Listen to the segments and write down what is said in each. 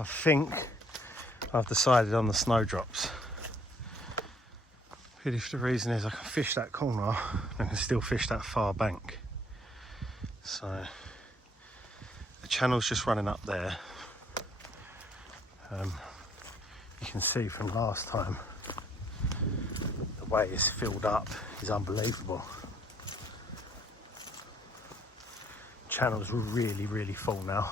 I think I've decided on the snowdrops. Purely for the reason is I can fish that corner and I can still fish that far bank. So the channel's just running up there. You can see from last time the way it's filled up is unbelievable. Channel's really, really full now.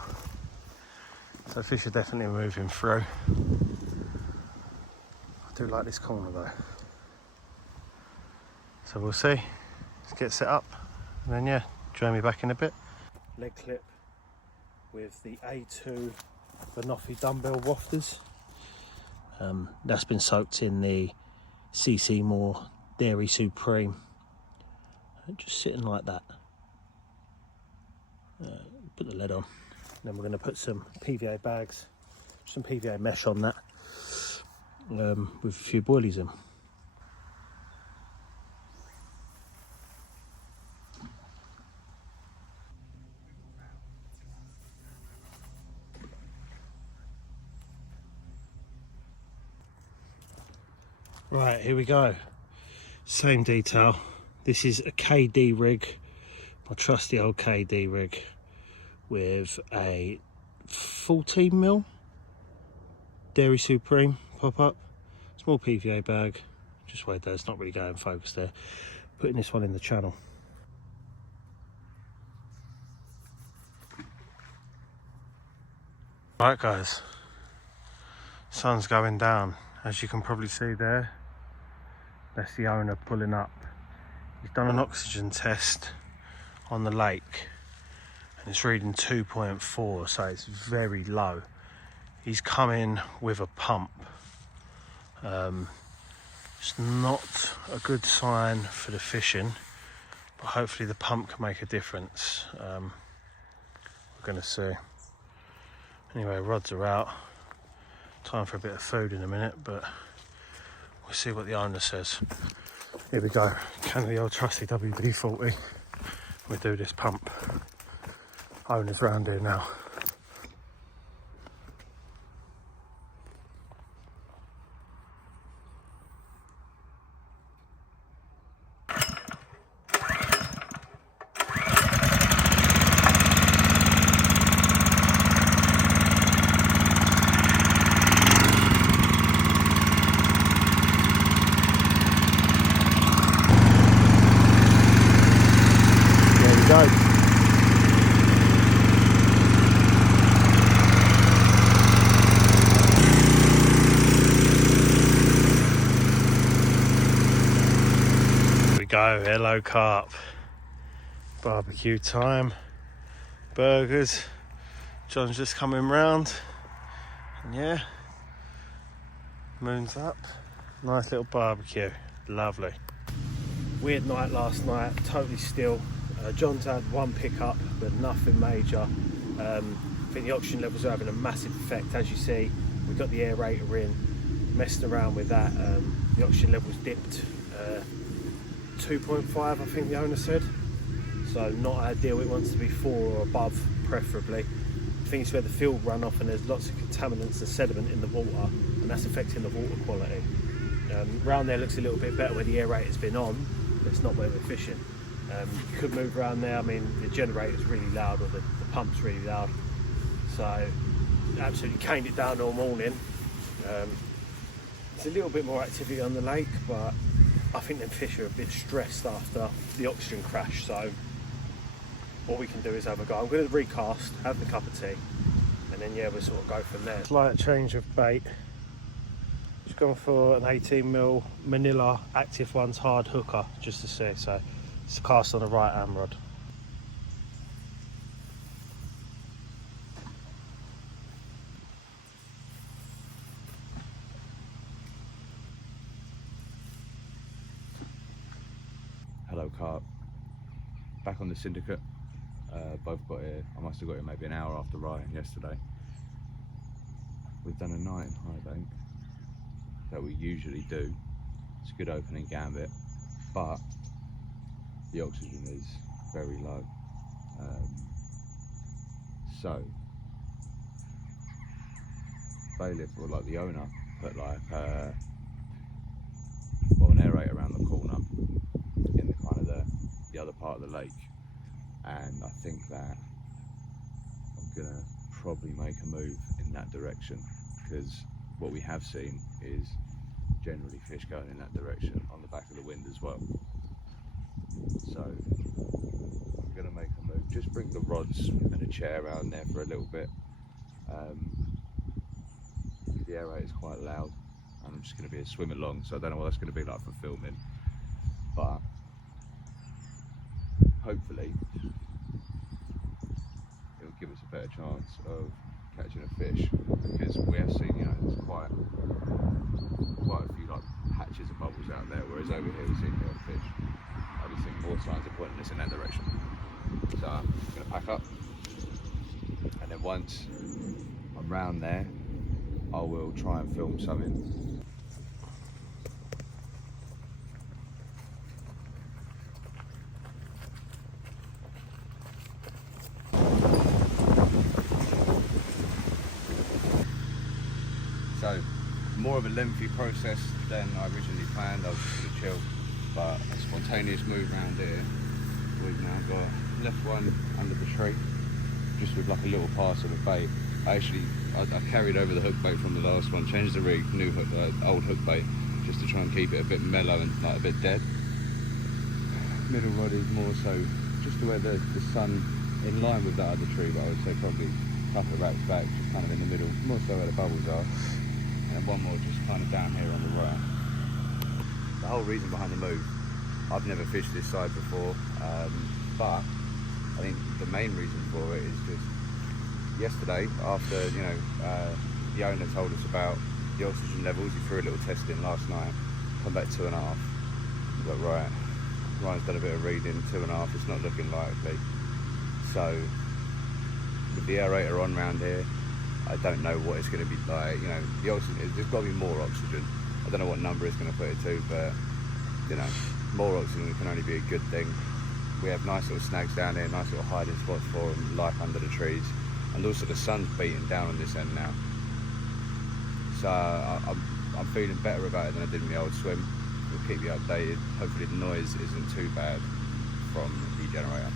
So fish are definitely moving through. I do like this corner though. So we'll see. Let's get set up and then yeah, join me back in a bit. Leg clip with the A2 Banoffee dumbbell wafters. That's been soaked in the CC Moore Dairy Supreme. Just sitting like that. Put the lid on. Then we're going to put some PVA bags, some PVA mesh on that, with a few boilies in. Right, here we go. Same detail. This is a KD rig, my trusty old KD rig, with a 14mm Dairy Supreme pop-up, small PVA bag. Just wait there, it's not really going focus there. Putting this one in the channel. Right guys, sun's going down. As you can probably see there, that's the owner pulling up. He's done an oxygen test on the lake and it's reading 2.4, so it's very low. He's come in with a pump. It's not a good sign for the fishing, but hopefully the pump can make a difference. We're gonna see. Anyway, rods are out. Time for a bit of food in a minute, but we'll see what the owner says. Here we go, can the old trusty WD-40. We do this pump. Owner's round here now. Go. Here we go, hello Carp. Barbecue time, burgers. John's just coming round, and yeah, moon's up. Nice little barbecue, lovely. Weird night last night, totally still. John's had one pickup, but nothing major. I think the oxygen levels are having a massive effect. As you see, we've got the aerator in, messing around with that. The oxygen levels dipped 2.5, I think the owner said. So not ideal, it wants to be 4 or above, preferably. I think it's where the field run off and there's lots of contaminants and sediment in the water, and that's affecting the water quality. Round there looks a little bit better where the aerator's been on, but it's not where we're fishing. You could move around there. I mean, the generator's really loud, or the pump's really loud, so absolutely caned it down all morning. There's a little bit more activity on the lake, but I think them fish are a bit stressed after the oxygen crash, so what we can do is have a go. I'm going to recast, have a cup of tea, and then yeah, we'll sort of go from there. Slight change of bait. Just gone for an 18mm Manila Active Ones hard hooker, just to see. So it's cast on a right hand rod. Hello Carp, back on the Syndicate. Both got here, I must have got here maybe an hour after Ryan yesterday. We've done a night in High Bank that we usually do. It's a good opening gambit, but the oxygen is very low. So bailiff or like the owner put like well, an aerator around the corner in the kind of the other part of the lake, and I think that I'm gonna probably make a move in that direction, because what we have seen is generally fish going in that direction on the back of the wind as well. So I'm gonna make a move, just bring the rods and a chair around there for a little bit. The aerator is quite loud and I'm just gonna be a swim along, so I don't know what that's gonna be like for filming, but hopefully it'll give us a better chance of catching a fish, because we have seen, you know, there's quite a few like patches of bubbles out there, whereas over here we've seen no fish. I've been seeing more signs of pointing us in that direction. So I'm going to pack up, and then once I'm round there, I will try and film something. So, more of a lengthy process than I originally planned. I was just going to chill, but a spontaneous move around here. We've now got left one under the tree, just with like a little parcel of bait. I carried over the hook bait from the last one, changed the rig, new hook, old hook bait, just to try and keep it a bit mellow and like a bit dead. Middle rod is more so just to where the sun, in line with that other tree, but I would say probably a couple of racks back, just kind of in the middle, more so where the bubbles are. And one more just kind of down here on the right. The whole reason behind the move, I've never fished this side before, but I think the main reason for it is just yesterday, after, you know, the owner told us about the oxygen levels, he threw a little test in last night, come back 2.5. I was like, right, Ryan's done a bit of reading, 2.5, it's not looking likely. So with the aerator on round here, I don't know what it's going to be like. You know, the oxygen, there's got to be more oxygen. I don't know what number it's going to put it to, but you know, more oxygen can only be a good thing. We have nice little snags down here, nice little hiding spots for them, life under the trees, and also the sun's beating down on this end now. So I'm feeling better about it than I did in the old swim. We'll keep you updated. Hopefully the noise isn't too bad from the generator.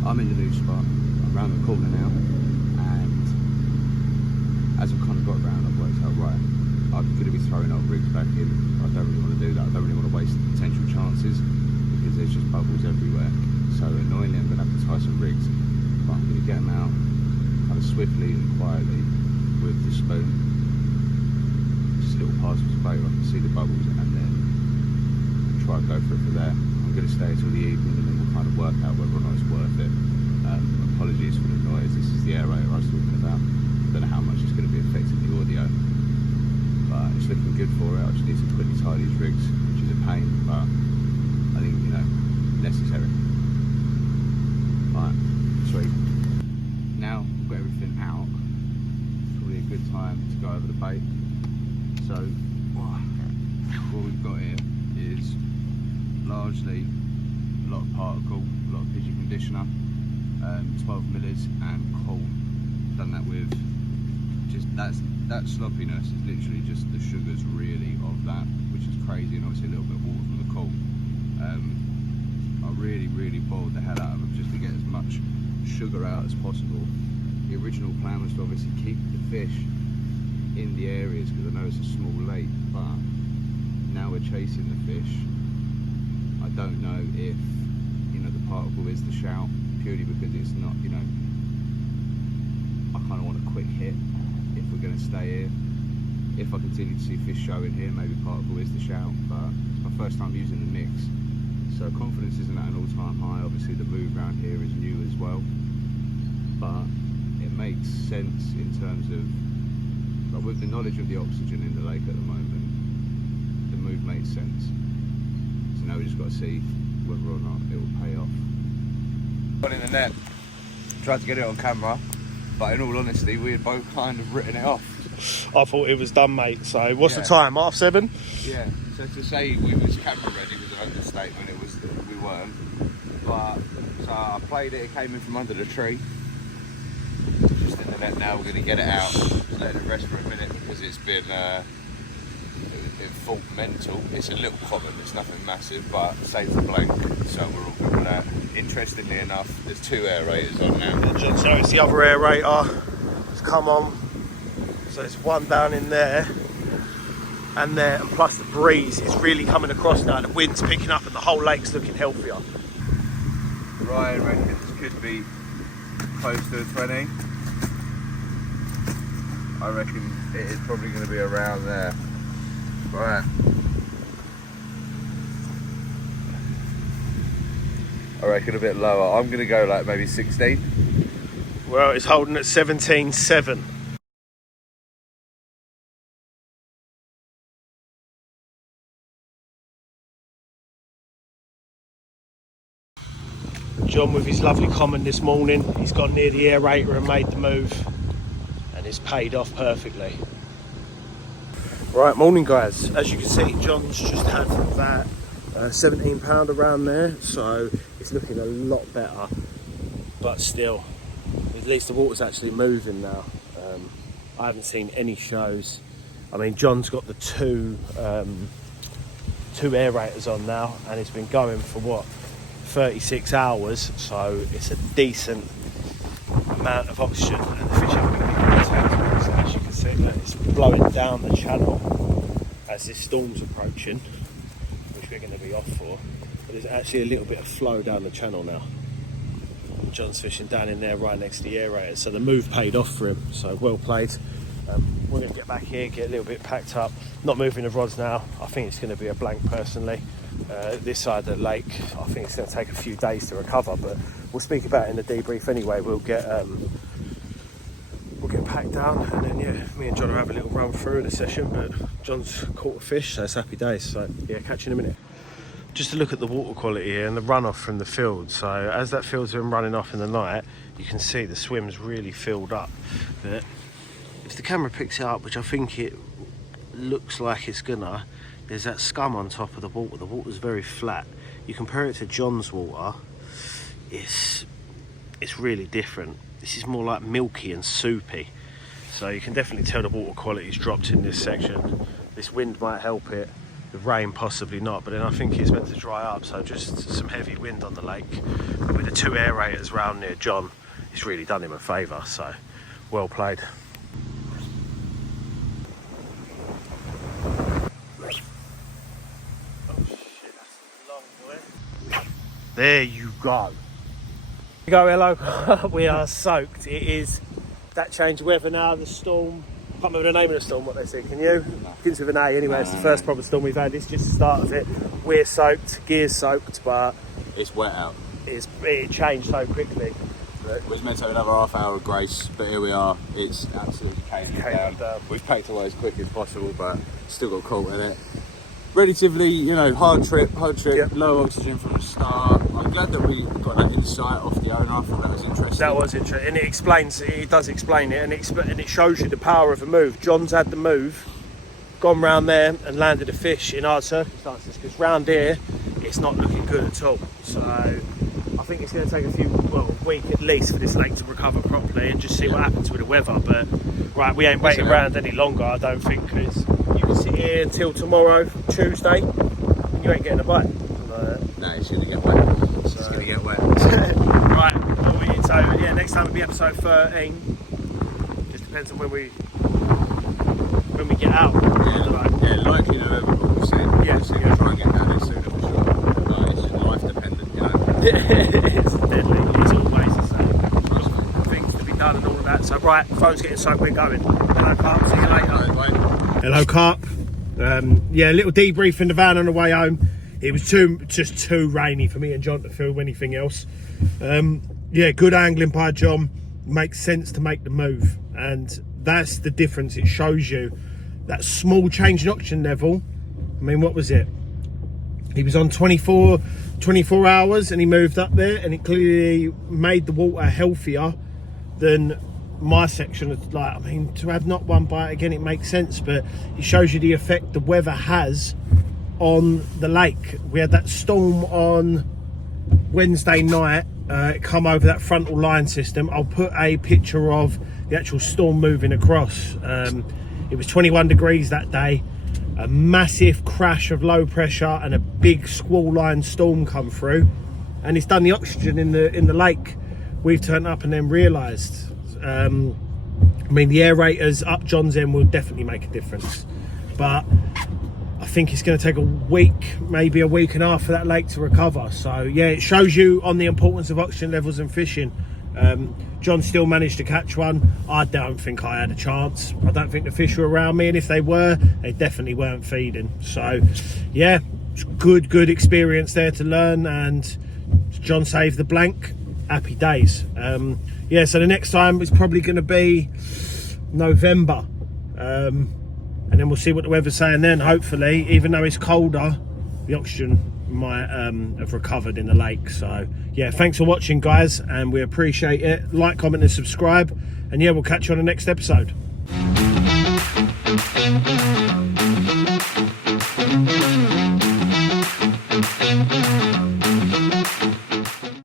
I'm in the new spot, I'm around the corner now, and as I've kind of got around, I've worked out, right, I'm going to be throwing old rigs back in. I don't really want to do that. I don't really want to waste potential chances, because there's just bubbles everywhere. So annoyingly, I'm going to have to tie some rigs, but I'm going to get them out kind of swiftly and quietly with the spoon, just little parcels of bait where I can see the bubbles, and then try and go for it from there. I'm going to stay until the evening, and then we'll kind of work out whether or not it's worth it. Apologies for the noise. This is the aerator I was talking about. I don't know how much it's going to be affecting the audio, but it's looking good for it. I just need to quickly tie these rigs, which is a pain, but I think, you know, necessary. Alright, sweet. Now we've got everything out, it's probably a good time to go over the bait. So what we've got here is largely a lot of particle, a lot of pigeon conditioner, 12 millers and corn. Done that with just that sloppiness is literally just the sugars really of that, which is crazy, and obviously a little bit of water from the corn. I really boiled the hell out of them just to get as much sugar out as possible. The original plan was to obviously keep the fish in the areas, because I know it's a small lake, but now we're chasing the fish. I don't know if, you know, the particle is the shout, purely because it's not, you know, I kind of want a quick hit if we're going to stay here. If I continue to see fish showing here, maybe particle is the shout, but it's my first time using the mix, so confidence isn't at an all-time high. Obviously the move around here is new as well, but it makes sense in terms of, like, with the knowledge of the oxygen in the lake at the moment, the move makes sense. So now we just got to see whether or not it will pay off. Got in the net, tried to get it on camera, But in all honesty, we had both kind of written it off. I thought it was done, mate. So what's the Yeah. time? 7:30? Yeah, so to say we was camera ready was an understatement. It was we weren't. But so I played it. It came in from under the tree. Just in the net now. We're going to get it out. Just let it rest for a minute because it's been it felt mental. It's a little common. It's nothing massive, but saves the blank. So we're all good with that. Interestingly enough, there's 2 aerators on now. John, so it's the other aerator. It's come on. So there's one down in there and there, and plus the breeze is really coming across now. The wind's picking up and the whole lake's looking healthier. Ryan reckons could be close to a 20. I reckon it is probably going to be around there. Right. I reckon a bit lower. I'm going to go like maybe 16. Well, it's holding at 17.7. John with his lovely comment this morning, he's gone near the aerator and made the move, and it's paid off perfectly. Right, morning guys. As you can see, John's just had that £17 around there, so it's looking a lot better, but still, at least the water's actually moving now. I haven't seen any shows. I mean, John's got the two aerators on now, and it's been going for what, 36 hours, so it's a decent amount of oxygen, and the fish haven't been getting attacked. So as you can see, it's blowing down the channel as this storm's approaching, which we're going to be off for, but there's actually a little bit of flow down the channel now. John's fishing down in there right next to the aerator, so the move paid off for him, so well played. We're going to get back here, get a little bit packed up, not moving the rods now. I think it's going to be a blank personally. This side of the lake, I think it's going to take a few days to recover, but we'll speak about it in the debrief anyway. We'll get packed down, and then yeah, me and John will have a little run through the session, but John's caught a fish, so it's happy days. So yeah, catch you in a minute. Just to look at the water quality here and the runoff from the field. So as that field's been running off in the night, you can see the swim's really filled up. But if the camera picks it up, which I think it looks like it's gonna, there's that scum on top of the water. The water's very flat. You compare it to John's water, it's really different. This is more like milky and soupy. So you can definitely tell the water quality's dropped in this section. This wind might help it, the rain possibly not, but then I think it's meant to dry up, so just some heavy wind on the lake. But with the 2 aerators round near John, it's really done him a favour, so well played. There you go. Hello. We are soaked. It is that change of weather now, the storm. I can't remember the name of the storm, what they said. Can you? Begins with an A anyway. It's the first proper storm we've had. It's just the start of it. We're soaked, gear's soaked, but It's wet out. it changed so quickly. It was meant to have another half hour of grace, but here we are. It's absolutely caving down. We've packed away as quick as possible, but still got caught in it. Relatively, you know, hard trip, Yep. low oxygen from the start. I'm glad that we got that insight off the owner. I thought that was interesting. That was interesting, and it does explain it, and it shows you the power of a move. John's had the move, gone round there and landed a fish in our circumstances, because round here it's not looking good at all. So I think it's going to take a week at least for this lake to recover properly and just see what happens with the weather. But right, we ain't waiting around any longer, I don't think, because you can sit here till tomorrow, Tuesday, and you ain't getting a bite. No, it's going to get wet. It's going to get wet. Right, so yeah, next time it'll be episode 13. Just depends on when we get out. Yeah, likely November, what we've said. Yeah, So we'll try and get down there sooner for sure. But it's just life dependent, you know. It's deadly, it's always the same. Things to be done and all of that. So right, phone's getting soaked, we're going. Hello Carp, see you later. Bye. Hello Carp. Yeah, a little debrief in the van on the way home. It was just too rainy for me and John to film anything else. Yeah, good angling by John. Makes sense to make the move, and that's the difference. It shows you that small change in oxygen level. I mean, what was it? He was on 24 hours and he moved up there, and it clearly made the water healthier than my section of, like, I mean, to have not one bite again, it makes sense, but it shows you the effect the weather has on the lake. We had that storm on Wednesday night. It come over that frontal line system. I'll put a picture of the actual storm moving across. It was 21 degrees that day. A massive crash of low pressure and a big squall line storm come through, and it's done the oxygen in the lake. We've turned up and then realised. I mean, the aerators up John's End will definitely make a difference, but I think it's going to take a week, maybe a week and a half for that lake to recover. So yeah, it shows you on the importance of oxygen levels in fishing. John still managed to catch one. I don't think I had a chance. I don't think the fish were around me, and if they were, they definitely weren't feeding. So yeah, it's good experience there to learn, and John saved the blank. Happy days. Yeah, so the next time is probably going to be November, and then we'll see what the weather's saying then. Hopefully, even though it's colder, the oxygen might have recovered in the lake. So yeah, thanks for watching, guys, and we appreciate it. Like, comment and subscribe, and yeah, we'll catch you on the next episode.